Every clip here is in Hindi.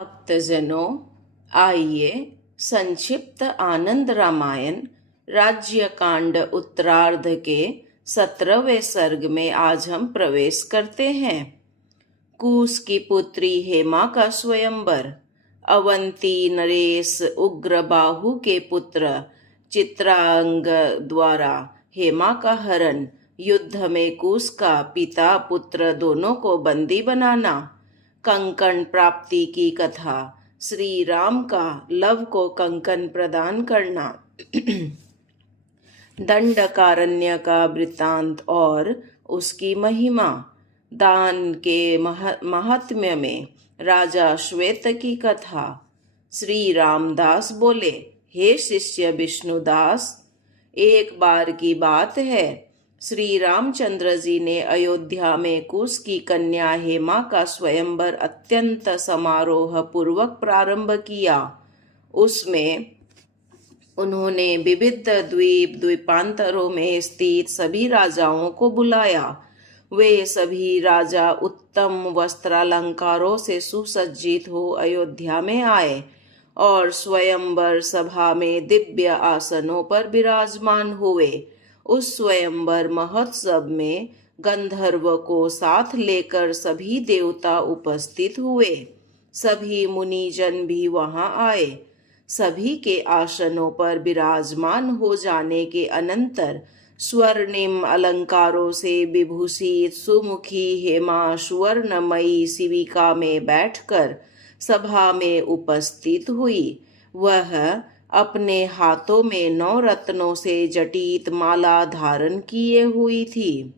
भक्तजनों, आइए संक्षिप्त आनंद रामायण राज्यकांड उत्तरार्ध के 17वें सर्ग में आज हम प्रवेश करते हैं। कूस की पुत्री हेमा का स्वयंवर। अवंती नरेश उग्रबाहु के पुत्र चित्रांग द्वारा हेमा का हरण। युद्ध में कूस का पिता पुत्र दोनों को बंदी बनाना। कंकण प्राप्ति की कथा। श्री राम का लव को कंकण प्रदान करना। दंडकारण्य का वृत्तांत और उसकी महिमा। दान के महात्म्य में राजा श्वेत की कथा। श्री रामदास बोले, हे शिष्य विष्णुदास, एक बार की बात है, श्री रामचंद्र जी ने अयोध्या में कुश की कन्या हेमा का स्वयंवर अत्यंत समारोह पूर्वक प्रारंभ किया। उसमें उन्होंने विविध द्वीप द्वीपांतरों में स्थित सभी राजाओं को बुलाया। वे सभी राजा उत्तम वस्त्रालंकारों से सुसज्जित हो अयोध्या में आए और स्वयंवर सभा में दिव्य आसनों पर विराजमान हुए। उस स्वयंवर महोत्सव में गंधर्व को साथ लेकर सभी देवता उपस्थित हुए। सभी मुनिजन भी वहां आए। सभी के आसनों पर विराजमान हो जाने के अनंतर स्वर्णिम अलंकारों से विभूषित सुमुखी हेमा सुवर्णमयी शिविका में बैठकर सभा में उपस्थित हुई। वह अपने हाथों में 9 रत्नों से जटित माला धारण किए हुई थी।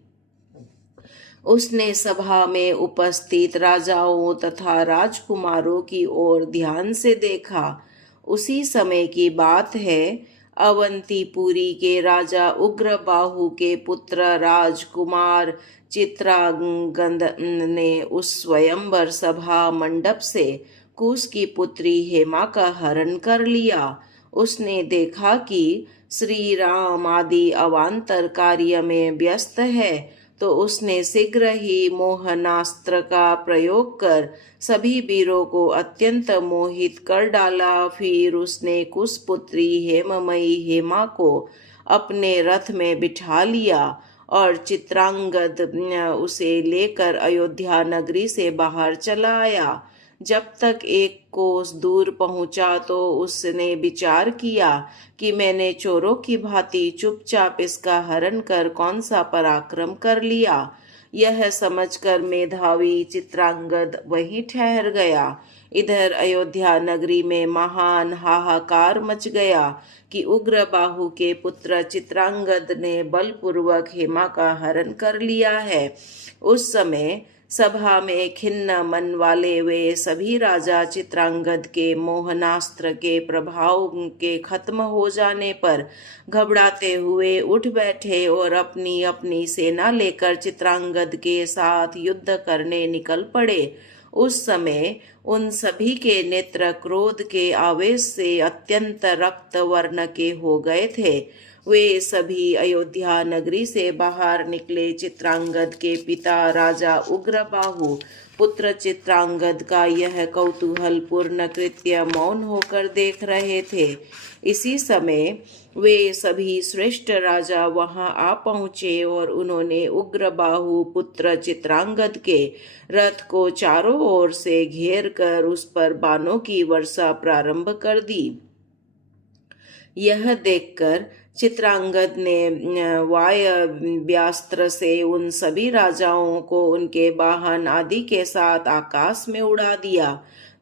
उसने सभा में उपस्थित राजाओं तथा राजकुमारों की ओर ध्यान से देखा। उसी समय की बात है, अवंतीपुरी के राजा उग्रबाहु के पुत्र राजकुमार चित्रांगद ने उस स्वयंवर सभा मंडप से कुश की पुत्री हेमा का हरण कर लिया। उसने देखा कि श्री राम आदि अवान्तर कार्य में व्यस्त है, तो उसने शीघ्र ही मोहनास्त्र का प्रयोग कर सभी वीरों को अत्यंत मोहित कर डाला। फिर उसने कुशपुत्री हेममयी हेमा को अपने रथ में बिठा लिया और चित्रांगद उसे लेकर अयोध्या नगरी से बाहर चला आया। जब तक एक कोस दूर पहुंचा तो उसने विचार किया कि मैंने चोरों की भांति चुपचाप इसका हरण कर कौन सा पराक्रम कर लिया। यह समझकर मेधावी चित्रांगद वहीं ठहर गया। इधर अयोध्या नगरी में महान हाहाकार मच गया कि उग्रबाहु के पुत्र चित्रांगद ने बलपूर्वक हेमा का हरण कर लिया है। उस समय सभा में खिन्न मन वाले वे सभी राजा चित्रांगद के मोहनास्त्र के प्रभाव के खत्म हो जाने पर घबराते हुए उठ बैठे और अपनी अपनी सेना लेकर चित्रांगद के साथ युद्ध करने निकल पड़े। उस समय उन सभी के नेत्र क्रोध के आवेश से अत्यंत रक्त वर्ण के हो गए थे। वे सभी अयोध्या नगरी से बाहर निकले। चित्रांगद के पिता राजा उग्रबाहु पुत्र चित्रांगद का यह कौतूहल पूर्ण कृत्य मौन होकर देख रहे थे। इसी समय वे सभी श्रेष्ठ राजा वहां आ पहुंचे और उन्होंने उग्रबाहु पुत्र चित्रांगद के रथ को चारों ओर से घेर कर उस पर बाणों की वर्षा प्रारंभ कर दी। यह देखकर चित्रांगद ने वायव्यास्त्र से उन सभी राजाओं को उनके वाहन आदि के साथ आकाश में उड़ा दिया।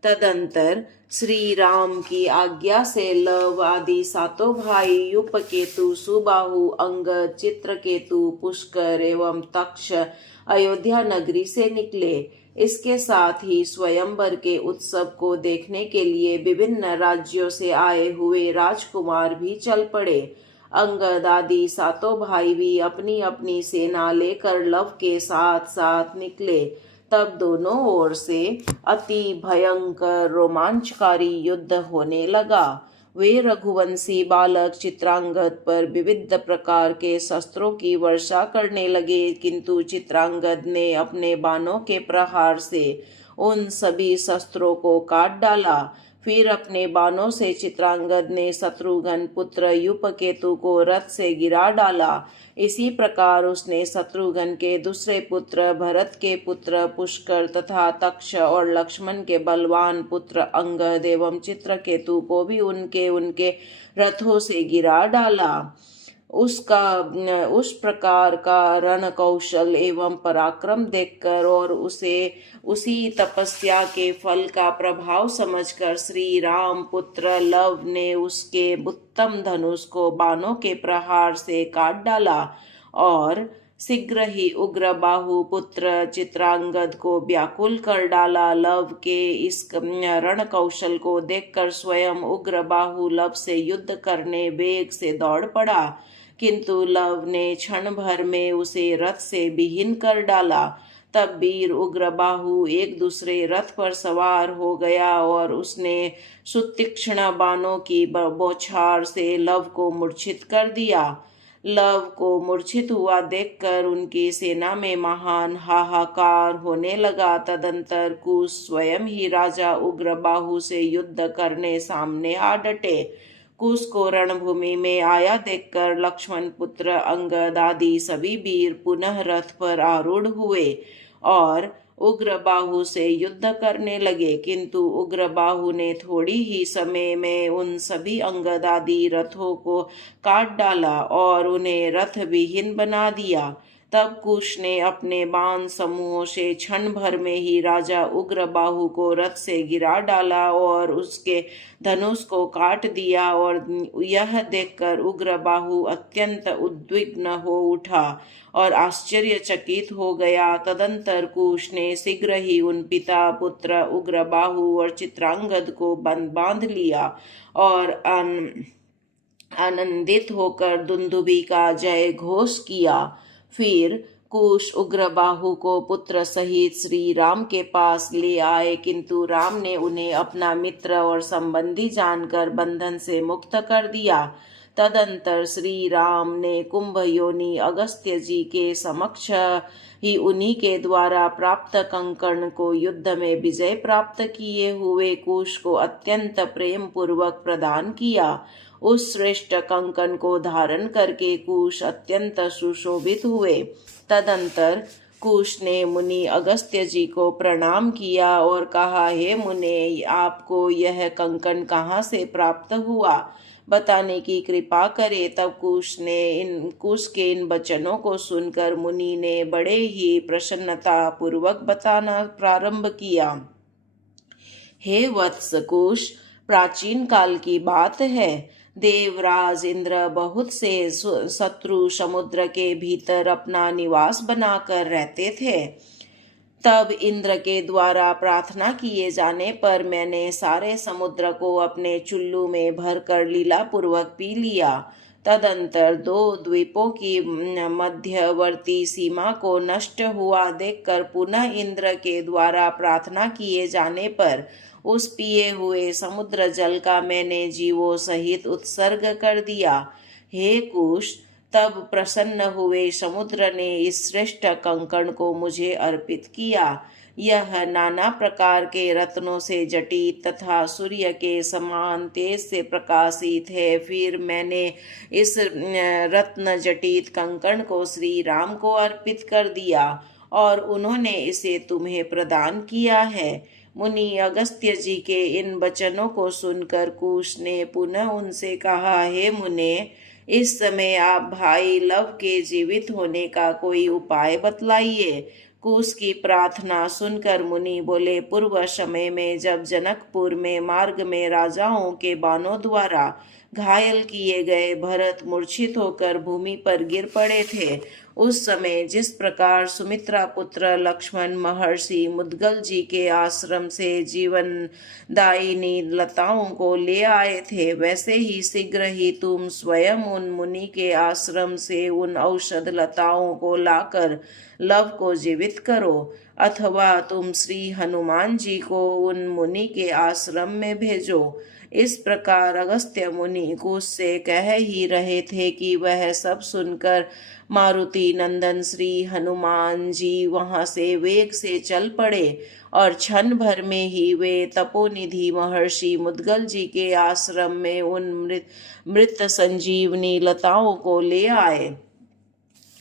तदंतर श्री राम की आज्ञा से लव आदि 7 भाई युपकेतु सुबाहु अंगद चित्रकेतु पुष्कर एवं तक्ष अयोध्या नगरी से निकले। इसके साथ ही स्वयंवर के उत्सव को देखने के लिए विभिन्न राज्यों से आए हुए राजकुमार भी चल पड़े। अंगद आदि 7 भाई भी अपनी अपनी सेना लेकर लव के साथ साथ निकले। तब दोनों ओर से अति भयंकर रोमांचकारी युद्ध होने लगा। वे रघुवंशी बालक चित्रांगद पर विविध प्रकार के शस्त्रों की वर्षा करने लगे, किंतु चित्रांगद ने अपने बाणों के प्रहार से उन सभी शस्त्रों को काट डाला। फिर अपने बाणों से चित्रांगद ने शत्रुघ्न पुत्र युपकेतु को रथ से गिरा डाला। इसी प्रकार उसने शत्रुघ्न के दूसरे पुत्र भरत के पुत्र पुष्कर तथा तक्ष और लक्ष्मण के बलवान पुत्र अंगद एवं चित्रकेतु को भी उनके उनके रथों से गिरा डाला। उस प्रकार का रण कौशल एवं पराक्रम देखकर और उसी तपस्या के फल का प्रभाव समझकर श्री राम पुत्र लव ने उसके उत्तम धनुष को बाणों के प्रहार से काट डाला और शीघ्र ही उग्र बाहु पुत्र चित्रांगद को व्याकुल कर डाला। लव के इस रण कौशल को देखकर स्वयं उग्र बाहु लव से युद्ध करने वेग से दौड़ पड़ा, किंतु लव ने क्षण भर में उसे रथ से विहीन कर डाला। तब वीर उग्रबाहु एक दूसरे रथ पर सवार हो गया और उसने सुतीक्ष्ण बाणों की बौछार से लव को मूर्छित कर दिया। लव को मूर्छित हुआ देखकर उनकी सेना में महान हाहाकार होने लगा। तदंतर कुश स्वयं ही राजा उग्रबाहु से युद्ध करने सामने आ डटे। कुश को रणभूमि में आया देखकर लक्ष्मण पुत्र अंगद आदि सभी वीर पुनः रथ पर आरूढ़ हुए और उग्रबाहु से युद्ध करने लगे, किंतु उग्रबाहु ने थोड़ी ही समय में उन सभी अंगद आदि रथों को काट डाला और उन्हें रथ विहीन बना दिया। तब कुश ने अपने बाण समूहों से क्षण भर में ही राजा उग्रबाहु को रथ से गिरा डाला और उसके धनुष को काट दिया। और यह देखकर उग्रबाहु अत्यंत उद्विग्न हो उठा और आश्चर्यचकित हो गया। तदंतर कुश ने शीघ्र ही उन पिता पुत्र उग्रबाहु और चित्रांगद को बांध लिया और आनंदित होकर दुंदुभि का जय घोष किया। फिर कुश उग्रबाहु को पुत्र सहित श्री राम के पास ले आए, किंतु राम ने उन्हें अपना मित्र और संबंधी जानकर बंधन से मुक्त कर दिया। तदंतर श्री राम ने कुंभ योनि अगस्त्य जी के समक्ष ही उन्हीं के द्वारा प्राप्त कंकण को युद्ध में विजय प्राप्त किए हुए कुश को अत्यंत प्रेम पूर्वक प्रदान किया। उस श्रेष्ठ कंकण को धारण करके कुश अत्यंत सुशोभित हुए। तदंतर कुश ने मुनि अगस्त्य जी को प्रणाम किया और कहा, हे मुने, आपको यह कंकण कहाँ से प्राप्त हुआ, बताने की कृपा करे। तब कुश के इन वचनों को सुनकर मुनि ने बड़े ही प्रसन्नता पूर्वक बताना प्रारंभ किया। हे वत्स कुश, प्राचीन काल की बात है। देवराज इंद्र बहुत से शत्रु समुद्र के भीतर अपना निवास बनाकर रहते थे। तब इंद्र के द्वारा प्रार्थना किए जाने पर मैंने सारे समुद्र को अपने चुल्लू में भरकर लीला पूर्वक पी लिया। तदंतर दो द्वीपों की मध्यवर्ती सीमा को नष्ट हुआ देखकर पुनः इंद्र के द्वारा प्रार्थना किए जाने पर उस पिए हुए समुद्र जल का मैंने जीवों सहित उत्सर्ग कर दिया। हे कुश, तब प्रसन्न हुए समुद्र ने इस श्रेष्ठ कंकण को मुझे अर्पित किया। यह नाना प्रकार के रत्नों से जटित तथा सूर्य के समान तेज से प्रकाशित है। फिर मैंने इस रत्न जटित कंकण को श्री राम को अर्पित कर दिया और उन्होंने इसे तुम्हें प्रदान किया है। मुनि अगस्त्य जी के इन वचनों को सुनकर कुश ने पुनः उनसे कहा, हे मुने, इस समय आप भाई लव के जीवित होने का कोई उपाय बतलाइए। कुश की प्रार्थना सुनकर मुनि बोले, पूर्व समय में जब जनकपुर में मार्ग में राजाओं के बाणों द्वारा घायल किए गए भरत मूर्छित होकर भूमि पर गिर पड़े थे, उस समय जिस प्रकार सुमित्रा पुत्र लक्ष्मण महर्षि मुद्गल जी के आश्रम से जीवन दायिनी लताओं को ले आए थे, वैसे ही शीघ्र ही तुम स्वयं उन मुनि के आश्रम से उन औषध लताओं को लाकर लव को जीवित करो। अथवा तुम श्री हनुमान जी को उन मुनि के आश्रम में भेजो। इस प्रकार अगस्त्य मुनि कुछ से कह ही रहे थे कि वह सब सुनकर मारुति नंदन श्री हनुमान जी वहां से वेग से चल पड़े और क्षण भर में ही वे तपोनिधि महर्षि मुद्गल जी के आश्रम में उन मृत संजीवनी लताओं को ले आए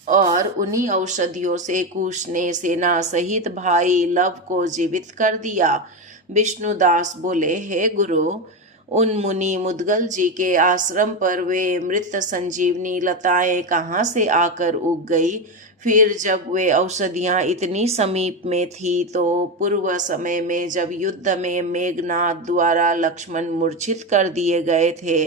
और उन्हीं औषधियों से कुश ने सेना सहित भाई लव को जीवित कर दिया। विष्णुदास बोले, हे गुरु, उन मुनि मुद्गल जी के आश्रम पर वे मृत संजीवनी लताएं कहाँ से आकर उग गई? फिर जब वे औषधियां इतनी समीप में थी तो पूर्व समय में जब युद्ध में मेघनाद द्वारा लक्ष्मण मूर्छित कर दिए गए थे,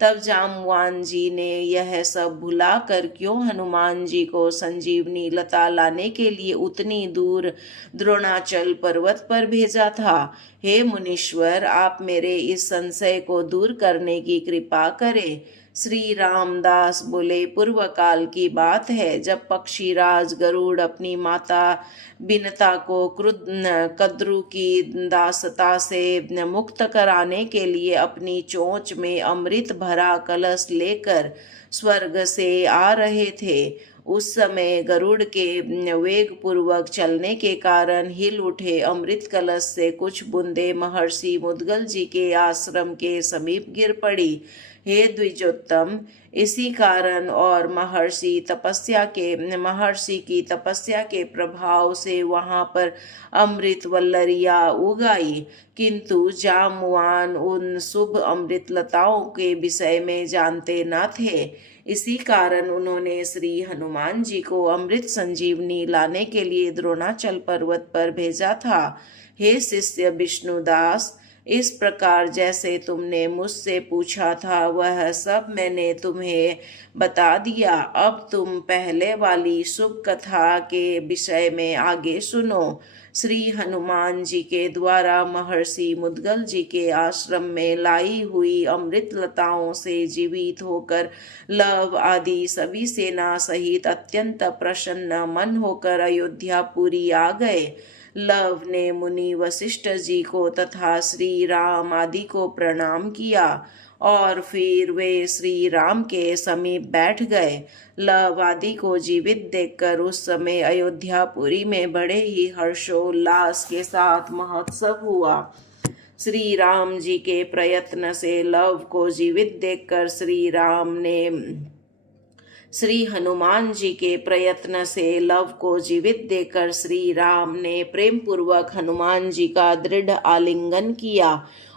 तब जामवान जी ने यह सब भुलाकर क्यों हनुमान जी को संजीवनी लता लाने के लिए उतनी दूर द्रोणाचल पर्वत पर भेजा था? हे मुनीश्वर, आप मेरे इस संशय को दूर करने की कृपा करें। श्री रामदास बोले, पूर्व काल की बात है, जब पक्षीराज गरुड़ अपनी माता बिनता को कद्रु की दासता से मुक्त कराने के लिए अपनी चोंच में अमृत भरा कलश लेकर स्वर्ग से आ रहे थे, उस समय गरुड़ के वेग पूर्वक चलने के कारण हिल उठे अमृत कलश से कुछ बूंदे महर्षि मुद्गल जी के आश्रम के समीप गिर पड़ी। हे द्विजोत्तम, इसी कारण और महर्षि की तपस्या के प्रभाव से वहां पर अमृत वल्लरिया उगाई, किंतु जामवान उन शुभ अमृत लताओं के विषय में जानते न थे। इसी कारण उन्होंने श्री हनुमान जी को अमृत संजीवनी लाने के लिए द्रोणाचल पर्वत पर भेजा था। हे शिष्य विष्णुदास, इस प्रकार जैसे तुमने मुझसे पूछा था वह सब मैंने तुम्हें बता दिया। अब तुम पहले वाली शुभ कथा के विषय में आगे सुनो। श्री हनुमान जी के द्वारा महर्षि मुद्गल जी के आश्रम में लाई हुई अमृत लताओं से जीवित होकर लव आदि सभी सेना सहित अत्यंत प्रसन्न मन होकर अयोध्यापुरी आ गए। लव ने मुनि वशिष्ठ जी को तथा श्री राम आदि को प्रणाम किया और फिर वे श्री राम के समीप बैठ गए। लव आदि को जीवित देखकर उस समय अयोध्यापुरी में बड़े ही हर्षोल्लास के साथ महोत्सव हुआ। श्री राम जी के प्रयत्न से लव को जीवित देखकर श्री हनुमान जी के प्रयत्न से लव को जीवित देकर श्री राम ने प्रेम पूर्वक हनुमान जी का दृढ़ आलिंगन किया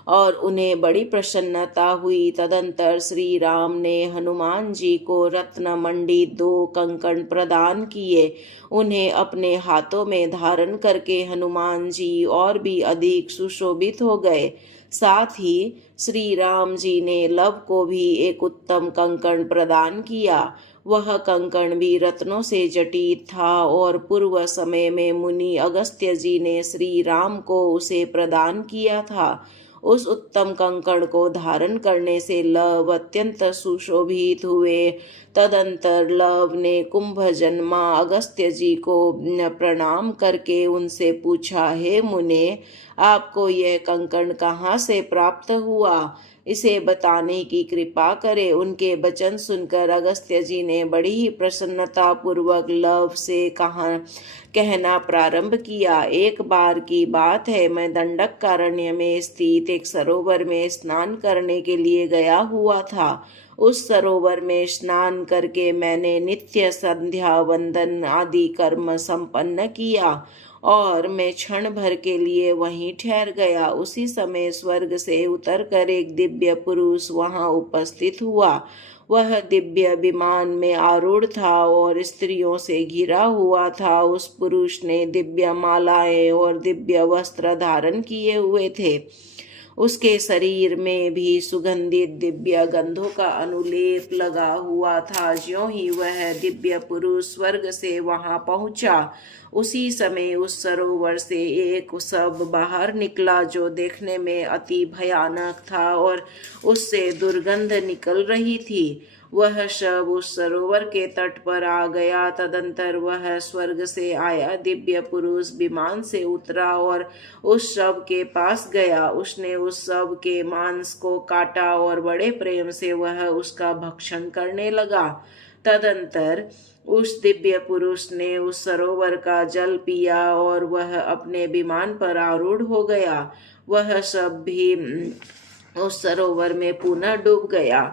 और उन्हें बड़ी प्रसन्नता हुई। तदंतर श्री राम ने हनुमान जी को रत्न मंडित 2 कंकण प्रदान किए। उन्हें अपने हाथों में धारण करके हनुमान जी और भी अधिक सुशोभित हो गए। साथ ही श्री राम जी ने लव को भी एक उत्तम कंकण प्रदान किया। वह कंकण भी रत्नों से जटित था और पूर्व समय में मुनि अगस्त्य जी ने श्री राम को उसे प्रदान किया था। उस उत्तम कंकण को धारण करने से लव अत्यंत सुशोभित हुए। तदंतर लव ने कुंभजन्मा अगस्त्य जी को प्रणाम करके उनसे पूछा, हे मुने, आपको यह कंकण कहाँ से प्राप्त हुआ? इसे बताने की कृपा करें। उनके वचन सुनकर अगस्त्य जी ने बड़ी ही प्रसन्नता पूर्वक लव से कहना प्रारंभ किया। एक बार की बात है, मैं दंडकारण्य में स्थित एक सरोवर में स्नान करने के लिए गया हुआ था। उस सरोवर में स्नान करके मैंने नित्य संध्या वंदन आदि कर्म संपन्न किया और मैं क्षण भर के लिए वहीं ठहर गया। उसी समय स्वर्ग से उतरकर एक दिव्य पुरुष वहां उपस्थित हुआ। वह दिव्य विमान में आरूढ़ था और स्त्रियों से घिरा हुआ था। उस पुरुष ने दिव्य मालाएं और दिव्य वस्त्र धारण किए हुए थे। उसके शरीर में भी सुगंधित दिव्य गंधों का अनुलेप लगा हुआ था। ज्यों ही वह दिव्य पुरुष स्वर्ग से वहां पहुंचा, उसी समय उस सरोवर से एक शव बाहर निकला जो देखने में अति भयानक था और उससे दुर्गंध निकल रही थी। वह शव उस सरोवर के तट पर आ गया। तदंतर वह स्वर्ग से आया दिव्य पुरुष विमान से उतरा और उस शव के पास गया। उसने उस शव के मांस को काटा और बड़े प्रेम से वह उसका भक्षण करने लगा। तदंतर उस दिव्य पुरुष ने उस सरोवर का जल पिया और वह अपने विमान पर आरूढ़ हो गया। वह सब भी उस सरोवर में पुनः डूब गया।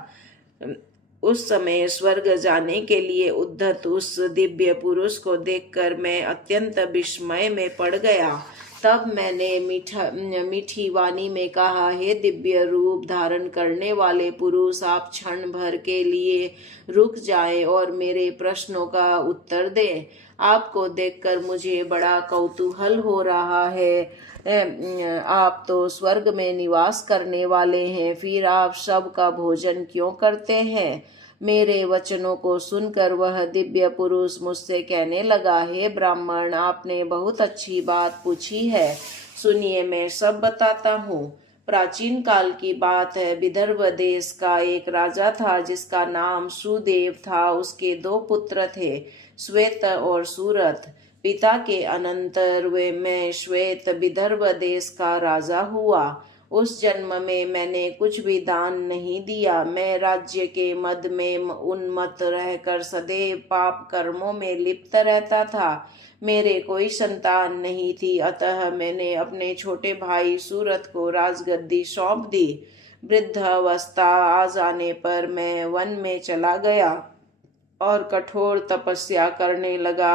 उस समय स्वर्ग जाने के लिए उद्धत उस दिव्य पुरुष को देखकर मैं अत्यंत विस्मय में पड़ गया। तब मैंने मीठी वाणी में कहा, हे दिव्य रूप धारण करने वाले पुरुष, आप क्षण भर के लिए रुक जाएं और मेरे प्रश्नों का उत्तर दें। आपको देखकर मुझे बड़ा कौतूहल हो रहा है। आप तो स्वर्ग में निवास करने वाले हैं, फिर आप सब का भोजन क्यों करते हैं? मेरे वचनों को सुनकर वह दिव्य पुरुष मुझसे कहने लगा, हे ब्राह्मण, आपने बहुत अच्छी बात पूछी है। सुनिए, मैं सब बताता हूँ। प्राचीन काल की बात है। विदर्भ देश का एक राजा था जिसका नाम सुदेव था। उसके 2 पुत्र थे, श्वेत और सूरत। पिता के अनंतर मैं श्वेत विदर्भ देश का राजा हुआ। उस जन्म में मैंने कुछ भी दान नहीं दिया। मैं राज्य के मद में उन्मत्त रहकर सदैव पाप कर्मों में लिप्त रहता था। मेरे कोई संतान नहीं थी, अतः मैंने अपने छोटे भाई सूरत को राजगद्दी सौंप दी। वृद्धावस्था आ जाने पर मैं वन में चला गया और कठोर तपस्या करने लगा।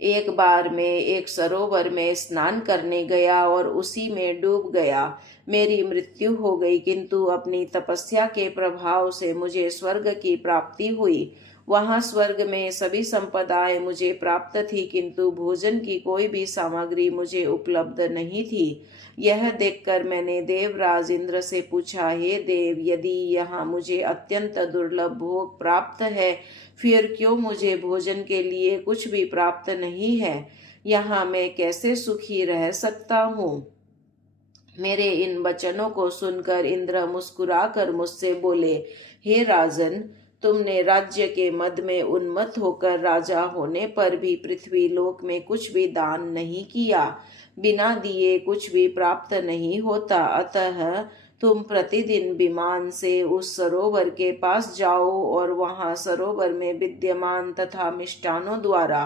एक बार मैं एक सरोवर में स्नान करने गया और उसी में डूब गया। मेरी मृत्यु हो गई, किंतु अपनी तपस्या के प्रभाव से मुझे स्वर्ग की प्राप्ति हुई। वहां स्वर्ग में सभी संपदाएं मुझे प्राप्त थी, किंतु भोजन की कोई भी सामग्री मुझे उपलब्ध नहीं थी। यह देखकर मैंने देवराज इंद्र से पूछा, हे देव, यदि यहाँ मुझे अत्यंत दुर्लभ भोग प्राप्त है, फिर क्यों मुझे भोजन के लिए कुछ भी प्राप्त नहीं है? यहाँ मैं कैसे सुखी रह सकता हूँ? मेरे इन वचनों को सुनकर इंद्र मुस्कुराकर मुझसे बोले, हे राजन, तुमने राज्य के मद में उन्मत्त होकर राजा होने पर भी पृथ्वी लोक में कुछ भी दान नहीं किया। बिना दिए कुछ भी प्राप्त नहीं होता। अतः तुम प्रतिदिन विमान से उस सरोवर के पास जाओ और वहां सरोवर में विद्यमान तथा मिष्टानों द्वारा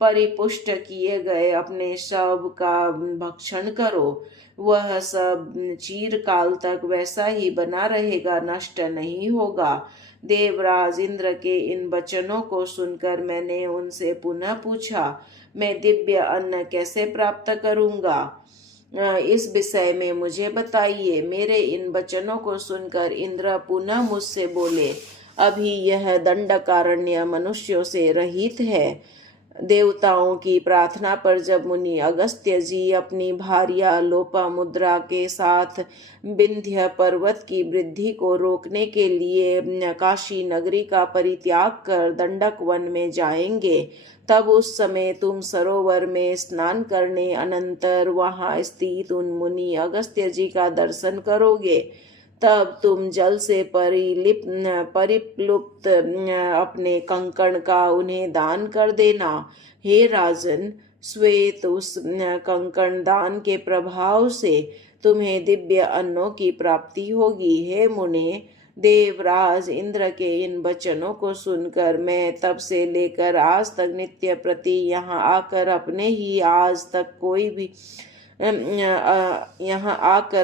परिपुष्ट किए गए अपने शव का भक्षण करो। वह सब चिरकाल तक वैसा ही बना रहेगा, नष्ट नहीं होगा। देवराज इंद्र के इन वचनों को सुनकर मैंने उनसे पुनः पूछा, मैं दिव्य अन्न कैसे प्राप्त करूंगा? इस विषय में मुझे बताइए। मेरे इन वचनों को सुनकर इंद्र पुनः मुझसे बोले, अभी यह दंडकारण्य मनुष्यों से रहित है। देवताओं की प्रार्थना पर जब मुनि अगस्त्य जी अपनी भार्या लोपामुद्रा के साथ विंध्य पर्वत की वृद्धि को रोकने के लिए काशी नगरी का परित्याग कर दंडक वन में जाएंगे, तब उस समय तुम सरोवर में स्नान करने अनंतर वहां स्थित उन मुनि अगस्त्य जी का दर्शन करोगे। तब तुम जल से परिप्लुप्त अपने कंकण का उन्हें दान कर देना। हे राजन, श्वेत उस कंकण दान के प्रभाव से तुम्हें दिव्य अन्नों की प्राप्ति होगी। हे मुने, देवराज इंद्र के इन वचनों को सुनकर मैं तब से लेकर आज तक नित्य प्रति यहाँ आकर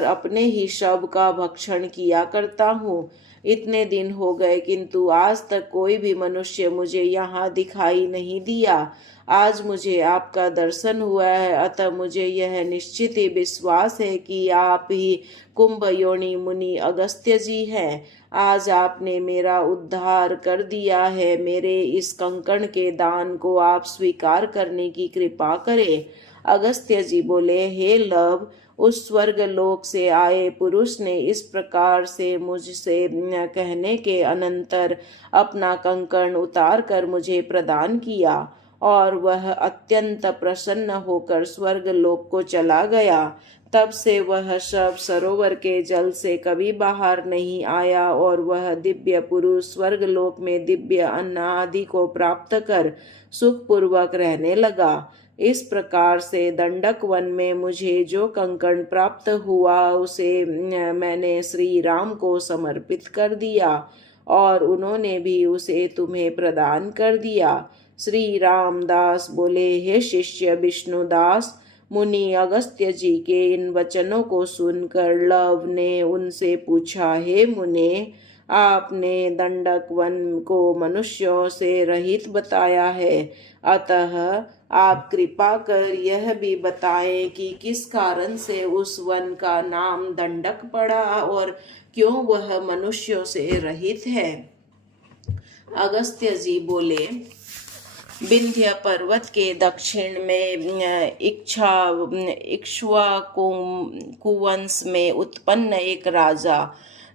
अपने ही शव का भक्षण किया करता हूँ। इतने दिन हो गए, किंतु आज तक कोई भी मनुष्य मुझे यहाँ दिखाई नहीं दिया। आज मुझे आपका दर्शन हुआ है, अतः मुझे यह निश्चित ही विश्वास है कि आप ही कुंभ योनि मुनि अगस्त्य जी हैं। आज आपने मेरा उद्धार कर दिया है। मेरे इस कंकण के दान को आप स्वीकार करने की कृपा करें। अगस्त्य जी बोले, हे लव, उस स्वर्ग लोक से आए पुरुष ने इस प्रकार से मुझसे कहने के अनंतर अपना कंकण उतार कर मुझे प्रदान किया और वह अत्यंत प्रसन्न होकर स्वर्ग लोक को चला गया। तब से वह शव सरोवर के जल से कभी बाहर नहीं आया और वह दिव्य पुरुष स्वर्गलोक में दिव्य अन्न आदि को प्राप्त कर सुखपूर्वक रहने लगा। इस प्रकार से दंडक वन में मुझे जो कंकण प्राप्त हुआ उसे मैंने श्री राम को समर्पित कर दिया और उन्होंने भी उसे तुम्हें प्रदान कर दिया। श्री रामदास बोले, हे शिष्य विष्णुदास, मुनि अगस्त्य जी के इन वचनों को सुनकर लव ने उनसे पूछा, हे मुने, आपने दंडक वन को मनुष्यों से रहित बताया है, अतः आप कृपा कर यह भी बताएं कि किस कारण से उस वन का नाम दंडक पड़ा और क्यों वह मनुष्यों से रहित है। अगस्त्य जी बोले, विंध्य पर्वत के दक्षिण में इक्ष्वाकुवंश में उत्पन्न एक राजा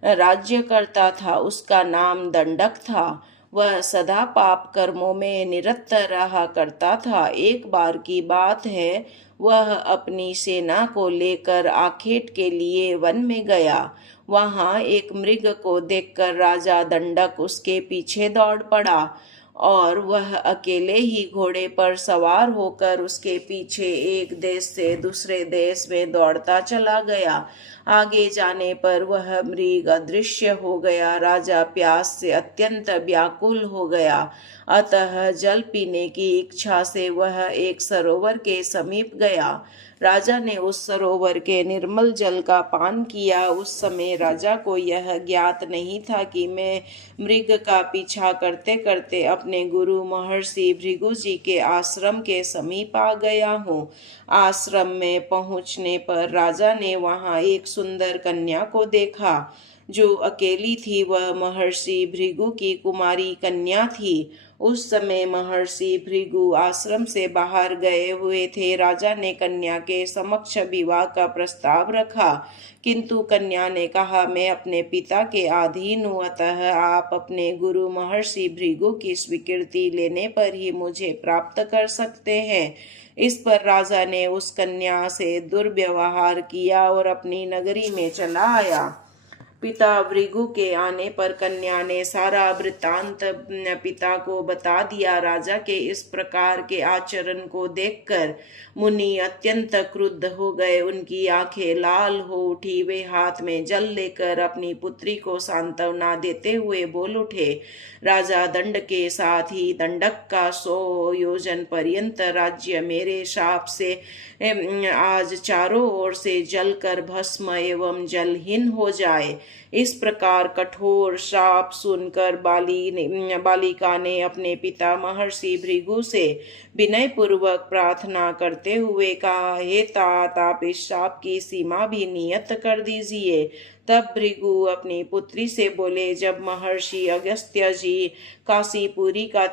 राज्य करता था। उसका नाम दंडक था। वह सदा पाप कर्मों में निरत रहा करता था। एक बार की बात है, वह अपनी सेना को लेकर आखेट के लिए वन में गया। वहां एक मृग को देखकर राजा दंडक उसके पीछे दौड़ पड़ा और वह अकेले ही घोड़े पर सवार होकर उसके पीछे एक देश से दूसरे देश में दौड़ता चला गया। आगे जाने पर वह मृग अदृश्य हो गया। राजा प्यास से अत्यंत व्याकुल हो गया, अतः जल पीने की इच्छा से वह एक सरोवर के समीप गया। राजा ने उस सरोवर के निर्मल जल का पान किया। उस समय राजा को यह ज्ञात नहीं था कि मैं मृग का पीछा करते करते अपने गुरु महर्षि भृगु जी के आश्रम के समीप आ गया हूँ। आश्रम में पहुँचने पर राजा ने वहाँ एक सुंदर कन्या को देखा जो अकेली थी। वह महर्षि भृगु की कुमारी कन्या थी। उस समय महर्षि भृगु आश्रम से बाहर गए हुए थे। राजा ने कन्या के समक्ष विवाह का प्रस्ताव रखा, किंतु कन्या ने कहा, मैं अपने पिता के अधीन हूँ, अतः आप अपने गुरु महर्षि भृगु की स्वीकृति लेने पर ही मुझे प्राप्त कर सकते हैं। इस पर राजा ने उस कन्या से दुर्व्यवहार किया और अपनी नगरी में चला आया। पिता भृगु के आने पर कन्या ने सारा वृत्तांत पिता को बता दिया। राजा के इस प्रकार के आचरण को देखकर मुनि अत्यंत क्रुद्ध हो गए। उनकी आंखें लाल हो उठी। वे हाथ में जल लेकर अपनी पुत्री को सांत्वना देते हुए बोल उठे, राजा दंड के साथ ही दंडक का 100 योजन पर्यंत राज्य मेरे शाप से आज चारों ओर से जलकर भस्म एवं जलहीन हो जाए। इस प्रकार कठोर शाप सुनकर बालिका ने अपने पिता महर्षि भृगु से विनय पूर्वक प्रार्थना करते हुए कहा, हे तात, आप इस शाप की सीमा भी नियत कर दीजिए। तब भृगु अपनी पुत्री से बोले, जब महर्षि अगस्त्य जी काशीपुरी का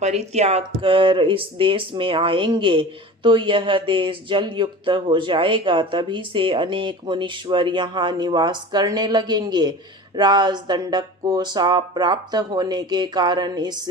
परित्याग कर इस देश में आएंगे तो यह देश जल युक्त हो जाएगा। तभी से अनेक मुनीश्वर यहाँ निवास करने लगेंगे। राज दंडक को शाप प्राप्त होने के कारण इस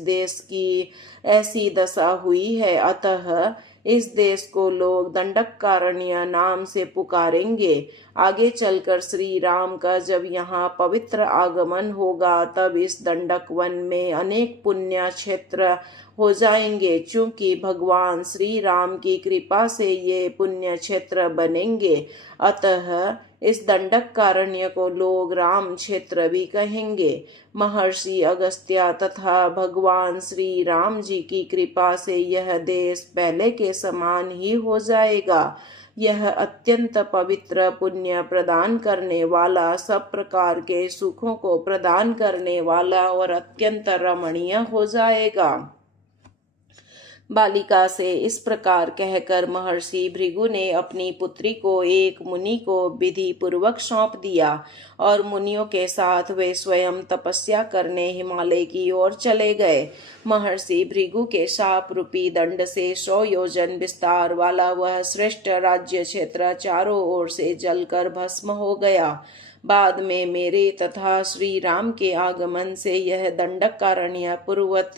देश की ऐसी दशा हुई है। अतः इस देश को लोग दंडकारण्य नाम से पुकारेंगे। आगे चलकर श्री राम का जब यहाँ पवित्र आगमन होगा तब इस दंडक वन में अनेक पुण्य क्षेत्र हो जाएंगे। चूंकि भगवान श्री राम की कृपा से ये पुण्य क्षेत्र बनेंगे, अतः इस दंडकारण्य को लोग राम क्षेत्र भी कहेंगे। महर्षि अगस्त्य तथा भगवान श्री राम जी की कृपा से यह देश पहले के समान ही हो जाएगा। यह अत्यंत पवित्र, पुण्य प्रदान करने वाला, सब प्रकार के सुखों को प्रदान करने वाला और अत्यंत रमणीय हो जाएगा। बालिका से इस प्रकार कहकर महर्षि भृगु ने अपनी पुत्री को एक मुनि को विधि पूर्वक सौंप दिया और मुनियों के साथ वे स्वयं तपस्या करने हिमालय की ओर चले गए। महर्षि भृगु के शाप रूपी दंड से 100 योजन विस्तार वाला वह श्रेष्ठ राज्य क्षेत्र चारों ओर से जलकर भस्म हो गया। बाद में मेरे तथा श्री राम के आगमन से यह दंडकारण्य पूर्वत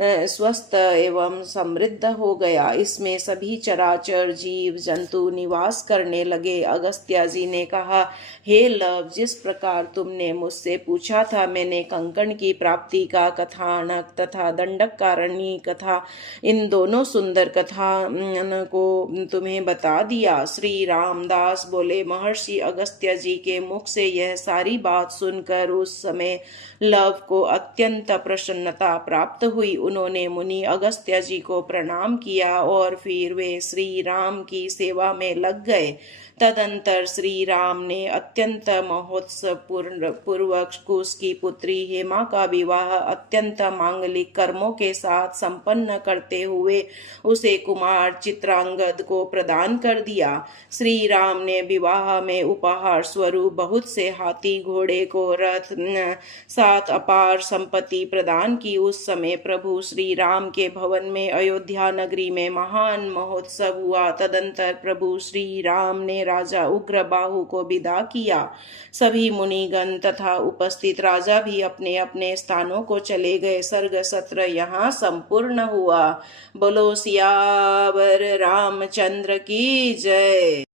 स्वस्थ एवं समृद्ध हो गया। इसमें सभी चराचर जीव जंतु निवास करने लगे। अगस्त्य जी ने कहा, हे लव, जिस प्रकार तुमने मुझसे पूछा था, मैंने कंकण की प्राप्ति का कथानक तथा दंडकारण्य कथा, इन दोनों सुंदर कथा को तुम्हें बता दिया। श्री रामदास बोले, महर्षि अगस्त्य जी के मुख से यह सारी बात सुनकर उस समय लव को अत्यंत प्रसन्नता प्राप्त हुई। उन्होंने मुनि अगस्त्य जी को प्रणाम किया और फिर वे श्री राम की सेवा में लग गए। तदंतर श्री राम ने अत्यंत महोत्सव पूर्वक कुश की पुत्री हेमा का विवाह अत्यंत मांगलिक कर्मों के साथ संपन्न करते हुए उसे कुमार चित्रांगद को प्रदान कर दिया। श्री राम ने विवाह में उपहार स्वरूप बहुत से हाथी, घोड़े को रथ, साथ अपार संपत्ति प्रदान की। उस समय प्रभु श्री राम के भवन में अयोध्या नगरी में महान महोत्सव हुआ। तदंतर प्रभु श्री राम ने राजा उग्रबाहु को विदा किया। सभी मुनिगण तथा उपस्थित राजा भी अपने अपने स्थानों को चले गए। सर्ग सत्र यहाँ संपूर्ण हुआ। बोलो सियावर रामचंद्र की जय।